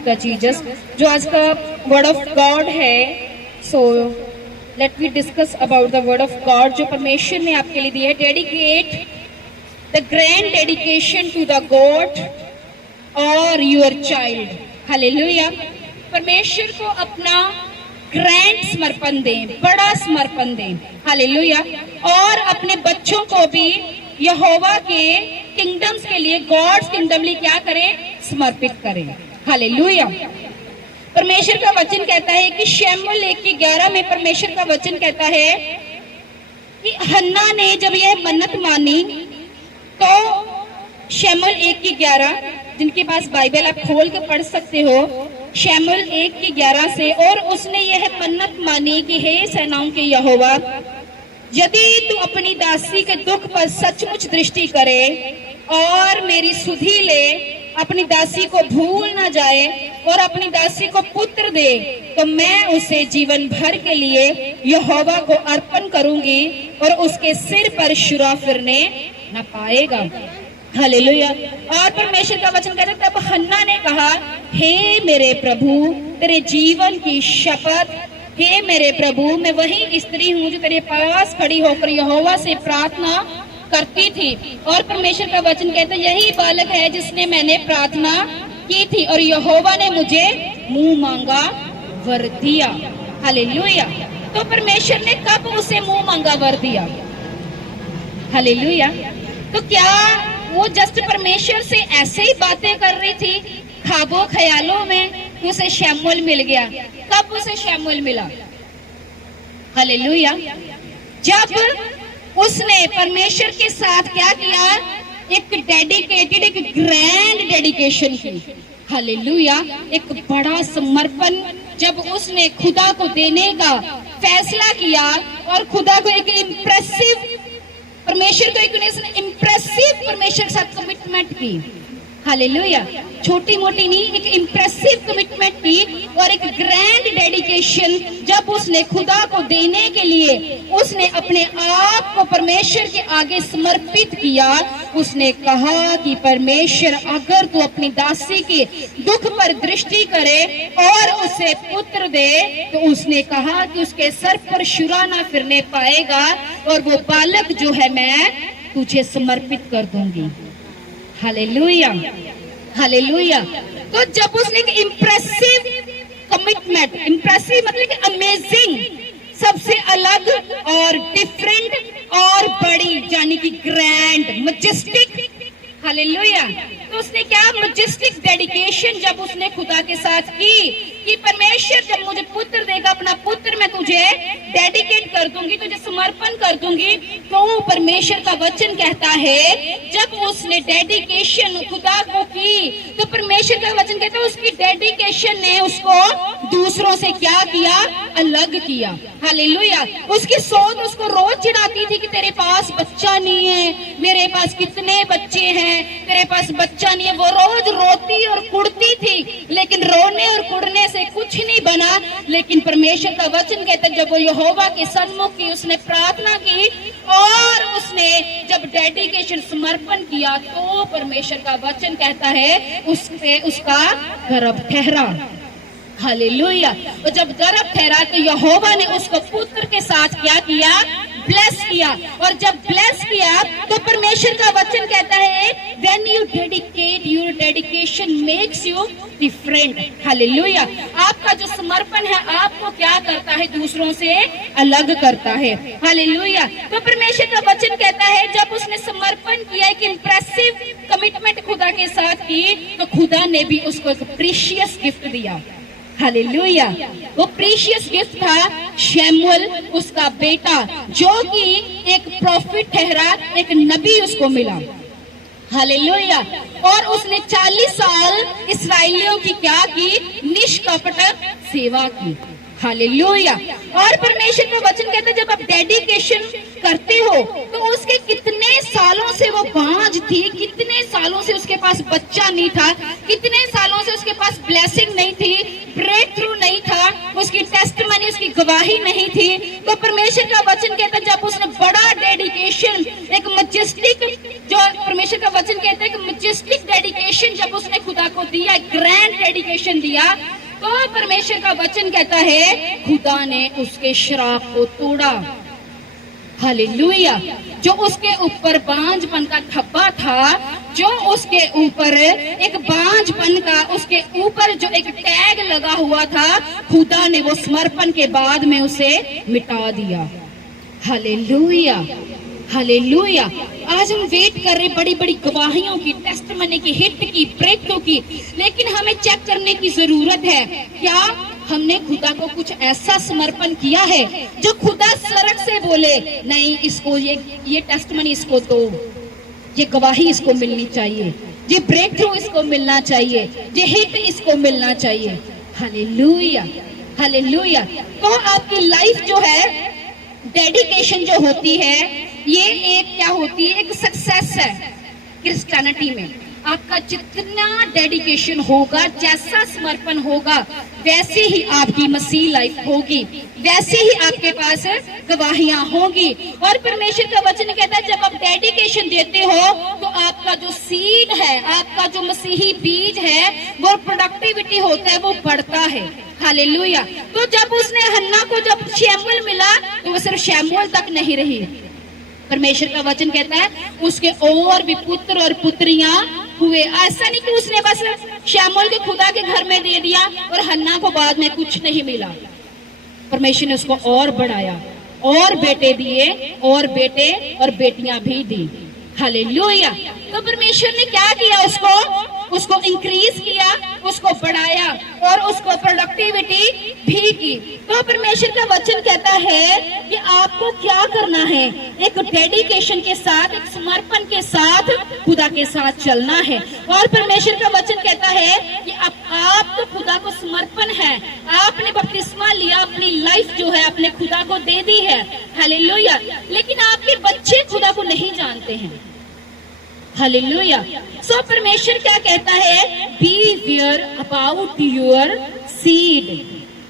Of the Jesus, जो आज का वर्ड ऑफ गॉड है। So let we discuss about the word of God जो परमेश्वर ने आपके लिए दिया है। Dedicate the grand dedication to the God और योर चाइल्ड। हालेलुया। परमेश्वर को अपना ग्रैंड समर्पण दें, बड़ा समर्पण दें। हालेलुया। और अपने बच्चों को भी यहोवा के किंगडम्स के लिए, गॉड्स किंगडम लिए क्या करें? समर्पित करें। हालेलुया। परमेश्वर का वचन कहता है कि शमूएल 1:11 में परमेश्वर का वचन कहता है कि हन्ना ने जब यह मन्नत मानी, तो शमूएल 1:11, जिनके पास बाइबल आप खोल के पढ़ सकते हो, शमूएल 1:11 से, और उसने यह मन्नत मानी कि हे सेनाओं के यहोवा, यदि तू अपनी दासी के दुख पर सचमुच दृष्टि करे और मेरी सुधि ले, अपनी दासी को भूल ना जाए और अपनी दासी को पुत्र दे, तो मैं उसे जीवन भर के लिए यहोवा को अर्पण करूंगी और उसके सिर पर शुरा फिरने न पाएगा। हालेलुया। और परमेश्वर का वचन कहता है, तब हन्ना ने कहा, हे मेरे प्रभु, तेरे जीवन की शपथ, हे मेरे प्रभु, मैं वही स्त्री हूँ जो तेरे पास खड़ी होकर यहोवा से प्रार्थना करती थी। और परमेश्वर का वचन कहता है, यही बालक है जिसने मैंने प्रार्थना की थी और यहोवा ने मुझे मुंह मांगा वर दिया। हालेलुया। तो परमेश्वर ने कब उसे मुंह मांगा वर दिया? हालेलुया। तो क्या वो जस्ट परमेश्वर से ऐसे ही बातें कर रही थी ख्वाबों ख्यालों में? उसे शमूएल मिल गया। कब उसे शमूएल मिला? हालेलुया। जब उसने परमेश्वर के साथ क्या किया? एक डेडिकेटेड, एक ग्रैंड डेडिकेशन की। हालेलुया। एक बड़ा समर्पण जब उसने खुदा को देने का फैसला किया और खुदा को एक इम्प्रेसिव, परमेश्वर को एक इम्प्रेसिव परमेश्वर के साथ कमिटमेंट की। हालेलुया। छोटी मोटी नहीं, एक इम्प्रेसिव कमिटमेंट की और एक ग्रैंड डेडिकेशन जब उसने खुदा को देने के लिए उसने अपने आप को परमेश्वर के आगे समर्पित किया। उसने कहा कि परमेश्वर, अगर तू अपनी दासी के दुख पर दृष्टि करे और उसे पुत्र दे, तो उसने कहा कि उसके सर पर शुरा ना फिरने पाएगा और वो बालक जो है मैं तुझे समर्पित कर दूंगी। हालेलुया। हालेलुया। तो जब उसने एक इम्प्रेसिव कमिटमेंट, इम्प्रेसिव मतलब कि अमेजिंग, सबसे अलग और डिफरेंट और बड़ी, यानी कि ग्रैंड, मैजेस्टिक। हालेलुया। तो उसने क्या मैजेस्टिक डेडिकेशन जब उसने खुदा के साथ की कि परमेश्वर जब मुझे पुत्र देगा, अपना पुत्र मैं तुझे डेडिकेट कर दूंगी, तुझे समर्पण कर दूंगी। तो परमेश्वर का वचन कहता है जब उसने डेडिकेशन खुदा को की, तो परमेश्वर का वचन कहता है उसकी डेडिकेशन ने उसको दूसरों से क्या किया? अलग किया। हालेलुया। उसकी सोच उसको रोज चिढ़ाती थी कि तेरे पास बच्चा नहीं है, मेरे पास कितने बच्चे हैं, तेरे पास बच्चा नहीं है। वो रोज रोती और कुड़ती थी, लेकिन रोने और कुड़ने से कुछ नहीं बना। लेकिन परमेश्वर का वचन कहता है जब वो यहोवा के सन्मुख की उसने प्रार्थना की और उसने जब डेडिकेशन, समर्पण किया, तो परमेश्वर का वचन कहता है उससे उसका गर्भ ठहरा। हालेलुया। तो जब गर्भ ठहरा तो यहोवा ने उसको पुत्र के साथ क्या किया? ब्लेस किया। और जब ब्लेस किया तो परमेश्वर का वचन कहता है when you dedicate, your dedication makes you different. Hallelujah. आपका जो समर्पण है आपको क्या करता है? दूसरों से अलग करता है। हालेलुया। तो परमेश्वर का वचन कहता है जब उसने समर्पण किया, एक इम्प्रेसिव कमिटमेंट खुदा के साथ की, तो खुदा ने भी उसको एक प्रीशियस गिफ्ट दिया। हालेलुया। वो प्रीशियस गिफ्ट था शमूएल, उसका बेटा, जो कि एक प्रॉफिट ठहरा, एक नबी उसको मिला। हालेलुया। और उसने 40 साल इस्राएलियों की क्या की? निष्कपट सेवा की। हालेलुया। और परमेश्वर का वचन कहता है जब आप डेडिकेशन करते हो तो उसके कितने सालों से वो बांझ थी, कितने सालों से उसके पास बच्चा नहीं था, कितने सालों से उसके पास ब्लेसिंग नहीं थी, ब्रेक थ्रू नहीं था, उसकी टेस्टिमनी, उसकी गवाही नहीं थी। तो परमेश्वर का वचन कहता है जब उसने बड़ा डेडिकेशन, एक मैजेस्टिक जो परमेश्वर का वचन कहता है कि मैजेस्टिक डेडिकेशन जब उसने खुदा को दिया, ग्रैंड डेडिकेशन दिया, तो परमेश्वर का वचन कहता है खुदा ने उसके श्राप को तोड़ा। हालेलुया। जो उसके ऊपर बांझपन का धब्बा था, जो उसके ऊपर एक बांझपन का, उसके ऊपर जो एक टैग लगा हुआ था, खुदा ने वो समर्पण के बाद में उसे मिटा दिया। Hallelujah, hallelujah. आज हम वेट कर रहे बड़ी बड़ी गवाहियों की, टेस्टमनी की, हिट की, ब्रेक थ्रू की, लेकिन हमें चेक करने की जरूरत है क्या हमने खुदा को कुछ ऐसा समर्पण किया है जो खुदा सड़क से बोले नहीं, इसको ये टेस्टमनी इसको दो, ये गवाही इसको मिलनी चाहिए, ये ब्रेक थ्रू इसको मिलना चाहिए, ये हिट इसको मिलना चाहिए। Hallelujah, hallelujah. तो आपकी लाइफ जो है, डेडिकेशन जो होती है, ये एक क्या होती है, एक सक्सेस है क्रिश्चियनिटी में। आपका जितना डेडिकेशन होगा, जैसा समर्पण होगा, वैसे ही आपकी मसीह लाइफ होगी, वैसे ही आपके पास गवाहियां होंगी। और परमेश्वर का वचन कहता है जब आप डेडिकेशन देते हो तो आपका जो सीड है, आपका जो मसीही बीज है, वो प्रोडक्टिविटी होता है, वो बढ़ता है। हालेलुया। तो जब उसने हन्ना को जब शैमुएल मिला तो वो सिर्फ शैमुएल तक नहीं रही, परमेश्वर का वचन कहता है उसके और भी पुत्र और पुत्रियां हुए। ऐसा नहीं कि उसने बस शैमुएल के खुदा के घर में दे दिया और हन्ना को बाद में कुछ नहीं मिला। परमेश्वर ने उसको और बढ़ाया, और बेटे दिए, और बेटे और बेटियां भी दी। हालेलुया। तो परमेश्वर ने क्या किया, उसको इंक्रीज किया, उसको बढ़ाया और उसको प्रोडक्टिविटी भी की। तो परमेश्वर का वचन कहता है कि आपको क्या करना है, एक डेडिकेशन के साथ, एक समर्पण के साथ खुदा के साथ चलना है। और परमेश्वर का वचन कहता है कि आप तो खुदा को समर्पण है, आपने बपतिस्मा लिया, अपनी लाइफ जो है अपने खुदा को दे दी है। हालेलुया। लेकिन आपके बच्चे खुदा को नहीं जानते हैं। हालेलुया। सो परमेश्वर क्या कहता है, beware about your seed.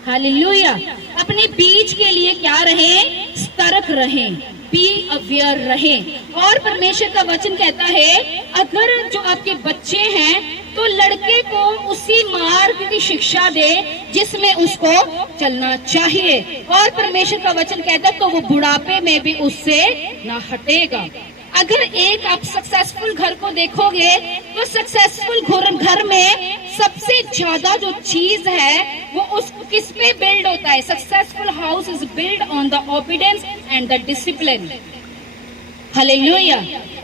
Hallelujah. अपने बीज के लिए क्या रहें, सतर्क रहें, बी अवेयर रहें। और परमेश्वर का वचन कहता है अगर जो आपके बच्चे हैं तो लड़के को उसी मार्ग की शिक्षा दे जिसमें उसको चलना चाहिए। और परमेश्वर का वचन कहता है तो वो बुढ़ापे में भी उससे ना हटेगा। अगर एक आप सक्सेसफुल घर को देखोगे तो सक्सेसफुल घर में सबसे ज्यादा जो चीज है वो उस किस पे बिल्ड होता है। Successful house is build on the obedience and the discipline. Hallelujah.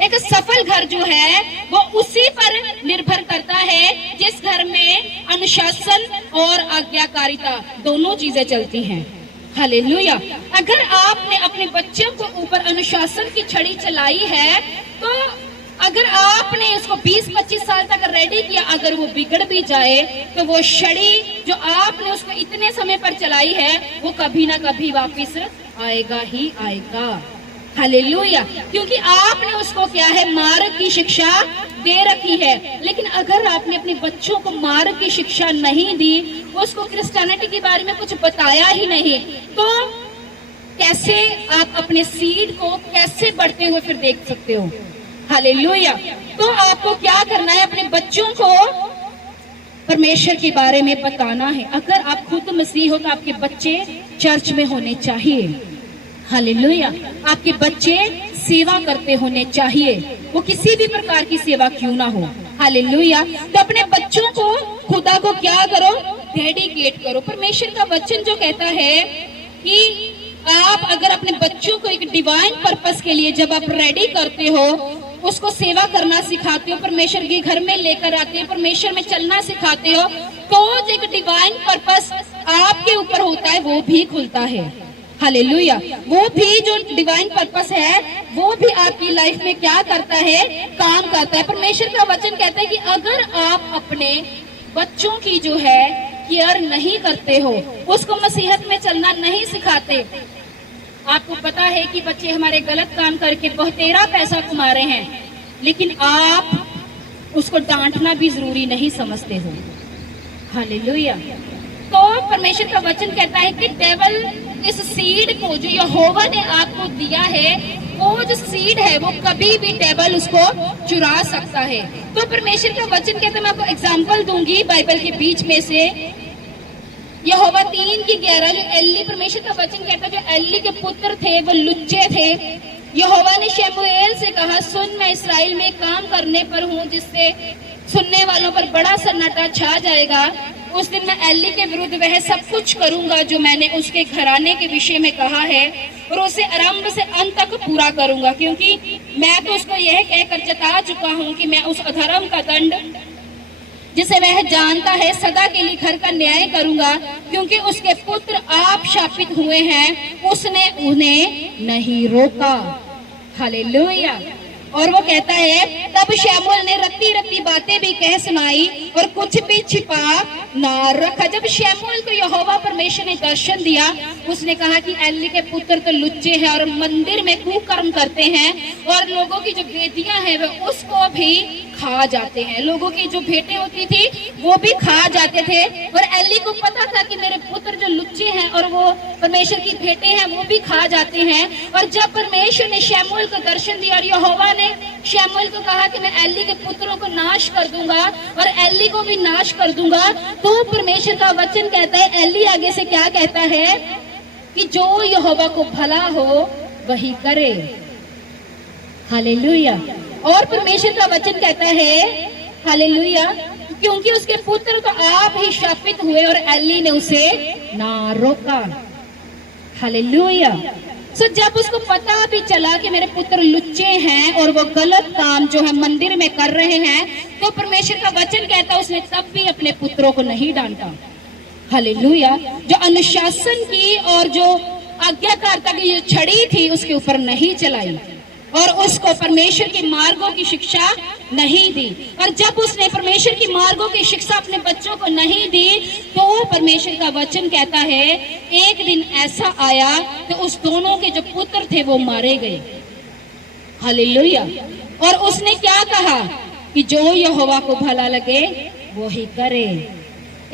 एक सफल घर जो है वो उसी पर निर्भर करता है जिस घर में अनुशासन और आज्ञाकारिता दोनों चीजें चलती हैं। हालेलुया। अगर आपने अपने बच्चों को ऊपर अनुशासन की छड़ी चलाई है तो अगर आपने उसको 20-25 साल तक रेडी किया, अगर वो बिगड़ भी जाए तो वो छड़ी जो आपने उसको इतने समय पर चलाई है वो कभी ना कभी वापस आएगा ही आएगा। हालेलुया। क्योंकि आपने उसको क्या है, मार्ग की शिक्षा दे रखी है। लेकिन अगर आपने अपने बच्चों को मार्ग की शिक्षा नहीं दी, उसको क्रिश्चियनिटी के बारे में कुछ बताया ही नहीं, तो कैसे आप अपने सीड को कैसे बढ़ते हुए फिर देख सकते हो। हालेलुया। तो आपको क्या करना है, अपने बच्चों को परमेश्वर के बारे में बताना है। अगर आप खुद मसीह हो तो आपके बच्चे चर्च में होने चाहिए। हालेलुया। आपके बच्चे सेवा करते होने चाहिए, वो किसी भी प्रकार की सेवा क्यों ना हो। हालेलुया। तो अपने बच्चों को खुदा को क्या करो, डेडिकेट करो। परमेश्वर का वचन जो कहता है कि आप अगर अपने बच्चों को एक डिवाइन पर्पस के लिए जब आप रेडी करते हो, उसको सेवा करना सिखाते हो, परमेश्वर के घर में लेकर आते हो, परमेश्वर में चलना सिखाते हो, तो एक डिवाइन पर्पस आपके ऊपर होता है, वो भी खुलता है। हालेलुया। वो भी जो डिवाइन पर्पस है वो भी आपकी लाइफ में क्या करता है, काम करता है। परमेश्वर का वचन कहता है कि अगर आप अपने बच्चों की जो है केयर नहीं करते हो, उसको मसीहत में चलना नहीं सिखाते, आपको पता है कि बच्चे हमारे गलत काम करके बहुतेरा पैसा कमा रहे हैं, लेकिन आप उसको डांटना भी जरूरी नहीं समझते हो। हालेलुया। तो परमेश्वर का वचन कहता है कि डेविल इस सीड को जो यहोवा ने आपको दिया है वो जो सीड है वो कभी भी डेविल उसको चुरा सकता है। तो परमेश्वर का वचन कहता है, मैं आपको एग्जांपल दूंगी बाइबल के बीच में से, यहोवा 3:11, जो एली, परमेश्वर का वचन कहता है जो एली के पुत्र थे वो लुच्चे थे। यहोवा ने शमूएल से कहा, सुन, मैं इस्राएल में काम करने पर हूँ जिससे सुनने वालों पर बड़ा सन्नाटा छा जाएगा। उस दिन मैं एली के विरुद्ध वह सब कुछ करूंगा जो मैंने उसके घराने के विषय में कहा है, और उसे आरंभ से अंत तक पूरा करूंगा, क्योंकि मैं तो उसको यह कहकर जता चुका हूँ कि मैं उस अधर्म का दंड जिसे वह जानता है सदा के लिए घर का न्याय करूंगा, क्योंकि उसके पुत्र आप शापित हुए हैं, उसने उन्हें नहीं रोका। हालेलुया। और वो कहता है, तब शमूएल ने रत्ती रत्ती बातें भी कह सुनाई और कुछ भी छिपा ना रखा। जब शमूएल को यहोवा परमेश्वर ने दर्शन दिया, उसने कहा कि एली के पुत्र तो लुच्चे हैं और मंदिर में कुकर्म करते हैं, और लोगों की जो बेटियां हैं वे उसको भी खा जाते हैं, लोगों की जो भेंटें होती थी वो भी खा जाते थे। और एली को पता था कि मेरे पुत्र जो लुच्चे हैं और वो परमेश्वर की भेंटें हैं वो भी खा जाते हैं। और जब परमेश्वर ने शमूएल को दर्शन दिया और यहोवा ने शमूएल को कहा कि मैं एली के पुत्रों को नाश कर दूंगा और एली को भी नाश कर दूंगा, तो परमेश्वर का वचन कहता है, एली आगे से क्या कहता है कि जो यहोवा को भला हो वही करे। हालेलुया। और परमेश्वर का वचन कहता है, हालेलुया, क्योंकि उसके पुत्र तो आप ही शापित हुए और एली ने उसे ना रोका। हालेलुया। सो जब उसको पता भी चला कि मेरे पुत्र लुच्चे हैं और वो गलत काम जो है मंदिर में कर रहे हैं, तो परमेश्वर का वचन कहता है उसने तब भी अपने पुत्रों को नहीं डांटा। हालेलुया। जो अनुशासन की और जो आज्ञाकारिता की जो छड़ी थी उसके ऊपर नहीं चलाई और उसको परमेश्वर के मार्गों की शिक्षा नहीं दी। और जब उसने परमेश्वर की मार्गों की शिक्षा अपने बच्चों को नहीं दी, तो परमेश्वर का वचन कहता है एक दिन ऐसा आया तो उस दोनों के जो पुत्र थे वो मारे गए। हालेलुया। और उसने क्या कहा कि जो यहोवा को भला लगे वो ही करे।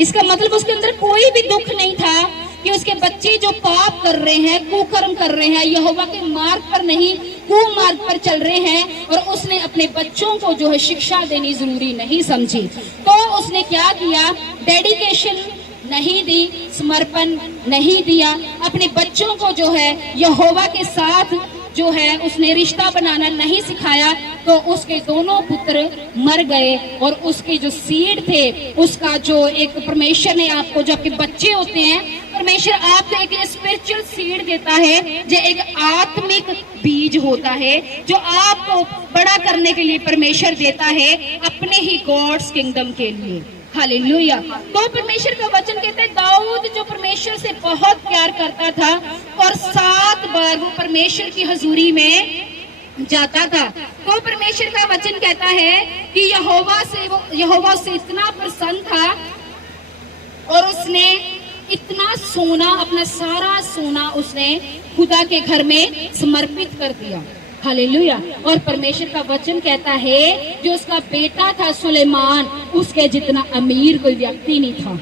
इसका मतलब उसके अंदर कोई भी दुख नहीं था कि उसके बच्चे जो पाप कर रहे हैं, कुकर्म कर रहे हैं, यहोवा के मार्ग पर नहीं कुमार्ग पर चल रहे हैं, और उसने अपने बच्चों को जो है शिक्षा देनी जरूरी नहीं समझी। तो उसने क्या किया, डेडिकेशन नहीं दी, समर्पण नहीं दिया, अपने बच्चों को जो है यहोवा के साथ जो है उसने रिश्ता बनाना नहीं सिखाया, तो उसके दोनों पुत्र मर गए। और उसके जो सीड थे, उसका जो एक परमेश्वर ने आपको, जो आपके बच्चे होते हैं, परमेश्वर आपको एक स्पिरिचुअल सीड देता है, जो एक आत्मिक बीज होता है जो आपको बड़ा करने के लिए परमेश्वर देता है अपने ही गॉड्स किंगडम के लिए। हालेलुया। तो परमेश्वर का वचन कहता है दाऊद जो परमेश्वर से बहुत प्यार करता था और 7 बार वो परमेश्वर की हजूरी में जाता था, तो परमेश्वर का वचन कहता है कि यहोवा से इतना प्रसन्न था और उसने इतना सोना, अपना सारा सोना उसने खुदा के घर में समर्पित कर दिया। हालेलुया। और परमेश्वर का वचन कहता है जो उसका बेटा था सुलेमान, उसके जितना अमीर कोई व्यक्ति नहीं था।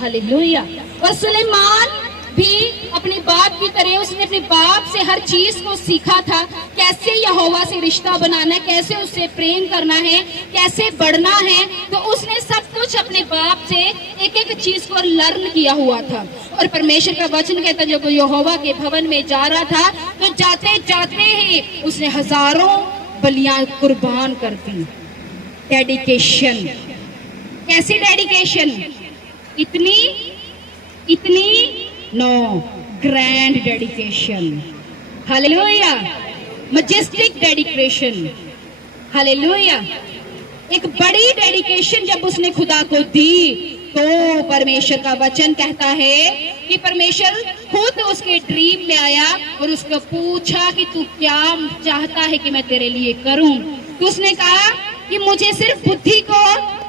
हालेलुया। और सुलेमान भी अपने बाप की तरह, उसने अपने बाप से हर चीज को सीखा था, कैसे यहोवा से रिश्ता बनाना है, कैसे उससे प्रेम करना है, कैसे बढ़ना है। तो उसने सब कुछ अपने बाप से एक एक चीज को लर्न किया हुआ था। और परमेश्वर का वचन कहता है जब यहोवा के भवन में जा रहा था तो जाते जाते ही उसने हजारों बलियां कुर्बान कर दी। डेडिकेशन, कैसी डेडिकेशन, इतनी no grand dedication. Hallelujah. Majestic dedication. Hallelujah. एक बड़ी डेडिकेशन जब उसने खुदा को दी, तो परमेश्वर का वचन कहता है कि परमेश्वर खुद उसके ड्रीम में आया और उसको पूछा कि तू क्या चाहता है कि मैं तेरे लिए करूं। तो उसने कहा कि मुझे सिर्फ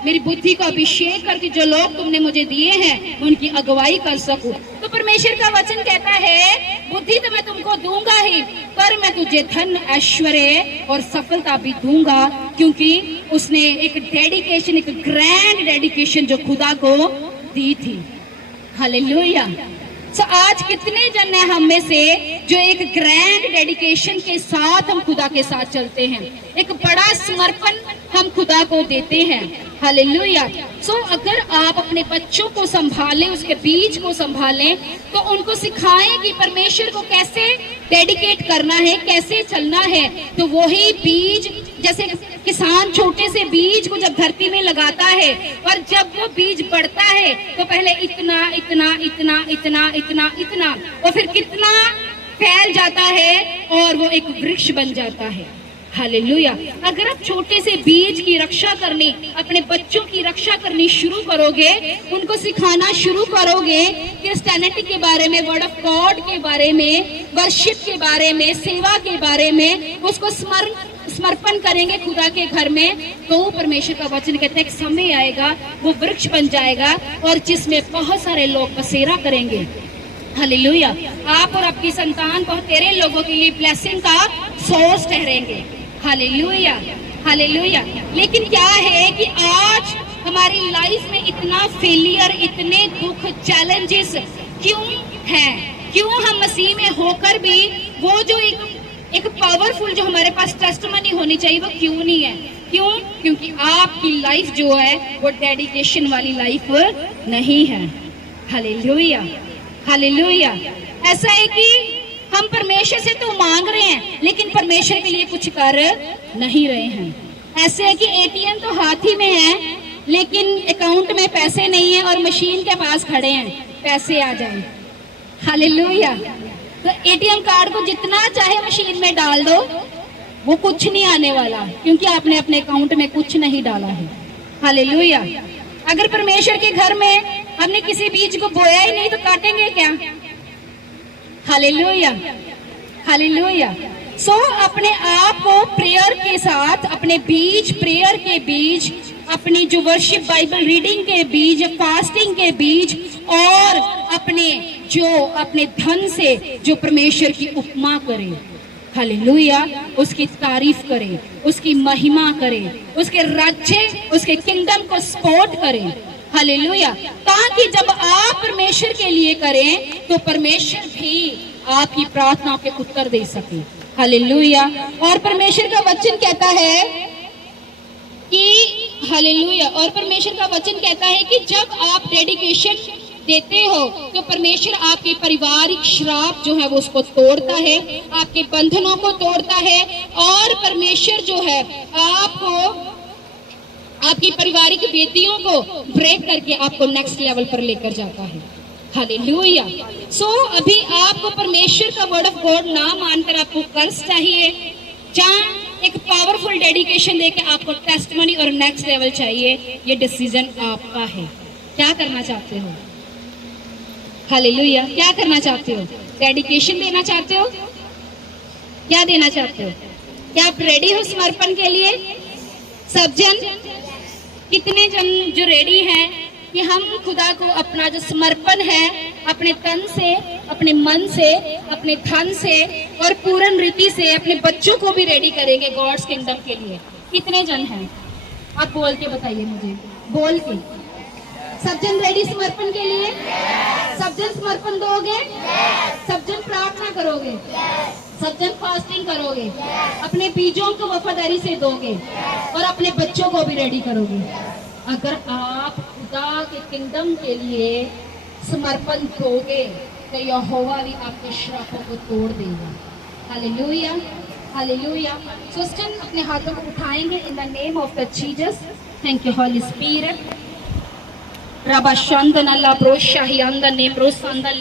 मेरी बुद्धि को अभिषेक करके जो लोग तुमने मुझे दिए हैं मैं उनकी अगुवाई कर सकूं। तो परमेश्वर का वचन कहता है बुद्धि तो मैं तुमको दूंगा ही, पर मैं तुझे धन, ऐश्वर्य और सफलता भी दूंगा, क्योंकि उसने एक डेडिकेशन, एक ग्रैंड डेडिकेशन जो खुदा को दी थी। हालेलुया। सो आज कितने जन हैं हम में से जो एक ग्रैंड डेडिकेशन के साथ हम खुदा के साथ चलते हैं, एक बड़ा समर्पण हम खुदा को देते हैं। हालेलुया। सो अगर आप अपने बच्चों को संभालें, उसके बीज को संभालें, तो उनको सिखाएं कि परमेश्वर को कैसे डेडिकेट करना है, कैसे चलना है। तो वही बीज, जैसे किसान छोटे से बीज को जब धरती में लगाता है और जब वो बीज बढ़ता है तो पहले इतना इतना इतना इतना इतना इतना और फिर कितना फैल जाता है और वो एक वृक्ष बन जाता है। हालेलुया। अगर आप छोटे से बीज की रक्षा करनी, अपने बच्चों की रक्षा करनी शुरू करोगे, उनको सिखाना शुरू करोगे क्रिश्चियनिटी के बारे में, वर्ड ऑफ गॉड के बारे में, वर्शिप के बारे में, सेवा के बारे में, उसको समर्पण करेंगे खुदा के घर में, तो परमेश्वर का वचन कहते हैं एक समय आएगा वो वृक्ष बन जाएगा और जिसमें बहुत सारे लोग बसेरा करेंगे। हालेलुया। आप और आपकी संतान बहुत तेरे लोगों के लिए ब्लेसिंग का सोर्स ठहरेंगे। Hallelujah, hallelujah. लेकिन क्या है कि आज हमारी लाइफ में इतना फेलियर, इतने दुख, चैलेंजेस क्यों हैं? क्यों हम मसीह में होकर भी वो जो एक पावरफुल जो हमारे पास टेस्टमनी होनी चाहिए वो क्यों नहीं है? क्यों? क्योंकि आपकी लाइफ जो है वो डेडिकेशन वाली लाइफ नहीं है। Hallelujah, hallelujah. ऐसा है कि हम परमेश्वर से तो मांग रहे हैं लेकिन परमेश्वर के लिए कुछ कर नहीं रहे हैं। ऐसे है कि एटीएम तो हाथ ही में है लेकिन अकाउंट में पैसे नहीं है और मशीन के पास खड़े हैं पैसे आ जाए। हालेलुया। तो एटीएम कार्ड को जितना चाहे मशीन में डाल दो, वो कुछ नहीं आने वाला क्योंकि आपने अपने अकाउंट में कुछ नहीं डाला है। हालेलुया। अगर परमेश्वर के घर में हमने किसी बीज को बोया ही नहीं तो काटेंगे क्या? Hallelujah, hallelujah. सो अपने आप को प्रेयर के साथ, अपने बीज, प्रेयर के बीज, अपनी जो वर्शिप बाइबल रीडिंग के बीज, फास्टिंग के बीज और अपने धन से जो परमेश्वर की उपमा करे, हालेलुया, उसकी तारीफ करे, उसकी महिमा करे, उसके राज्य, उसके किंगडम को सपोर्ट करे। हालेलुया। ताकि जब आप परमेश्वर के लिए करें तो परमेश्वर भी आपकी प्रार्थनाओं के उत्तर दे सके। हालेलुया। और परमेश्वर का वचन कहता है कि हालेलुया, और परमेश्वर का वचन कहता है कि जब आप डेडिकेशन देते हो तो परमेश्वर आपके पारिवारिक श्राप जो है वो उसको तोड़ता है, आपके बंधनों को तोड़ता है और परमेश्वर जो है आपको, आपकी पारिवारिक वेदियों को ब्रेक करके आपको नेक्स्ट लेवल पर लेकर जाता है। हालेलुया। सो अभी आपको परमेश्वर का वर्ड ऑफ गॉड ना मानकर आपको कर्ज चाहिए, जहाँ एक पावरफुल डेडिकेशन देके आपको टेस्टमनी और नेक्स्ट लेवल चाहिए, ये डिसीजन आपका है। क्या करना चाहते हो? हालेलुया। क्या करना चाहते हो? डेडिकेशन देना चाहते हो? क्या देना चाहते हो? क्या आप रेडी हो समर्पण के लिए? सब जन, कितने जन जो रेडी हैं कि हम खुदा को अपना जो समर्पण है अपने तन से, अपने मन से, अपने धन से और पूर्ण रीति से अपने बच्चों को भी रेडी करेंगे गॉड्स किंगडम के लिए? कितने जन हैं? आप बोल के बताइए मुझे, बोल के। सब जन रेडी समर्पण के लिए? सब जन समर्पण दोगे? सब जन प्रार्थना करोगे? सब जन फास्टिंग करोगे? अपने बीजों को वफादारी से दोगे और अपने बच्चों को भी रेडी करोगे? अगर आप खुदा के किंगडम के लिए समर्पण दोगे तो यहोवा भी आपके श्रापों को तोड़ देगा। Hallelujah, hallelujah. क्रिश्चियन अपने हाथों को उठाएंगे in the name of the Jesus. Thank you Holi spirit. रबा शंदन अल्लाह प्रोशाही अंदर नेम प्रोसंदन